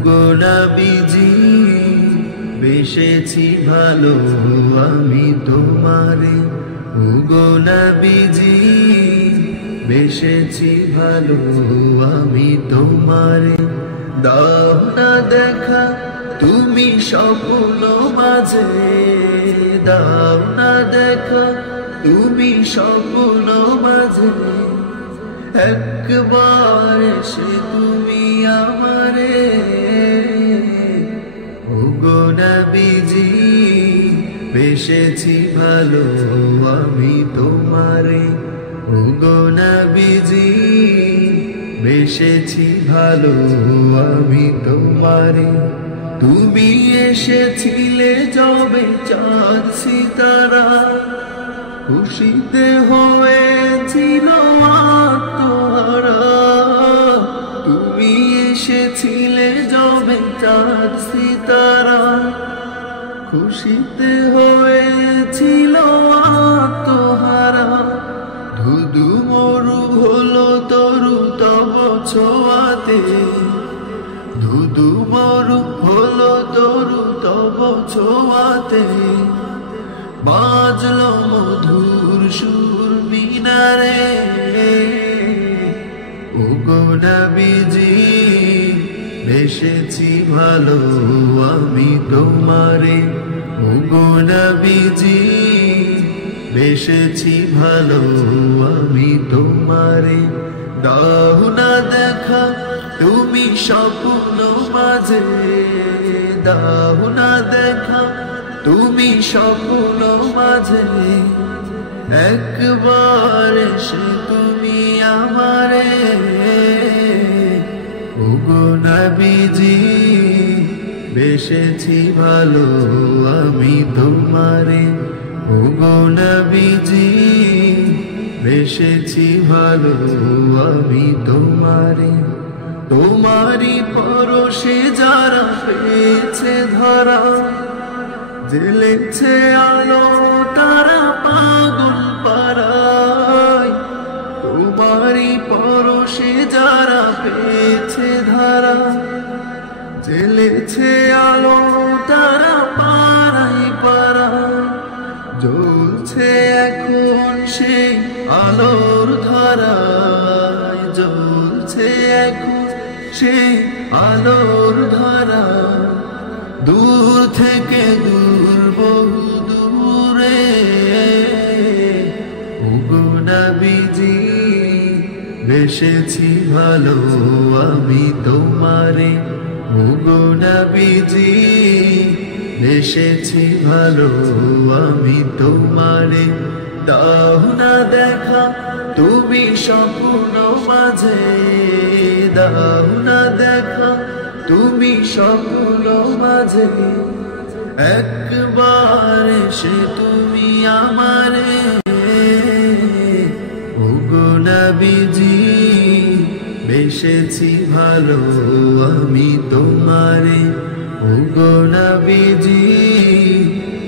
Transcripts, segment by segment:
ওগো নবীজি বেশেছি ভালো আমি তোমারে, ওগো নবীজি বেশেছি ভালো আমি তোমারে। দাও না দেখা তুমি স্বপ্ন মাঝে, দাও না দেখা তুমি স্বপ্ন মাঝে, একবার এসে তুমি আমারে। ওগো নবীজি বেশেছি ভালো আমি তোমারে, ওগো নবীজি বেশেছি ভালো আমি তোমারে। তুমি এসেছিলে যবে চাঁদ সিতারা, খুশিতে হয়েছিল আত্মহারা। তুমি এসেছিলে যবে চাঁদ সিতারা, খুশিতে হয়েছিল আত্মহারা। ধুধু মরু হলো তরু তব ছোঁয়াতে, ধুধু মরু হলো তরু তব ছোঁয়াতে। বাজলো মধুর সুর মিনারে, ওগো নবীজি বেশেছি ভালো আমি তোমারে, ওগো নবীজি বেশেছি ভালো আমি তোমারে। দাও না দেখা তুমি স্বপ্ন মাঝে, দাও না দেখা তুমি স্বপ্ন মাঝে, একবার এসে তুমি আমারে। ওগো নবীজি বেশেছি ভালো আমি তোমারে, ওগো নবীজি বেশেছি ভালো আমি তোমারে। তোমারি পরশে যারা পেয়েছে ধরা, জ্বেলেছে আলো তারা পাগল পারায়। তোমারি পরশে যারা পেয়েছে ধরা, জ্বেলেছে আলো তারা পাড়ায় পাড়ায়। জ্বলছে এখন সেই আলোর ধারায়, জ্বলছে এখন সেই আলোর ধারা। দূর থেকে দূর বহু দূরে, ওগো নবীজি বেশেছি ভালো আমি তোমারে, ওগো নবীজি বেশেছি ভালো আমি তোমারে। দাও না দেখা তুমি স্বপ্ন মাঝে, দাও না দেখা তুমি স্বপ্ন মাঝে, একবার এসে তুমি আমারে। ওগো নবীজি বেশেছি ভালো আমি তোমারে, ওগো নবীজি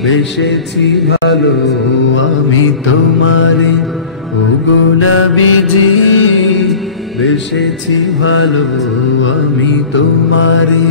বেশেছি ভালো আমি তোমারে, ওগো নবীজি বেশেছি ভালো আমি তোমারে।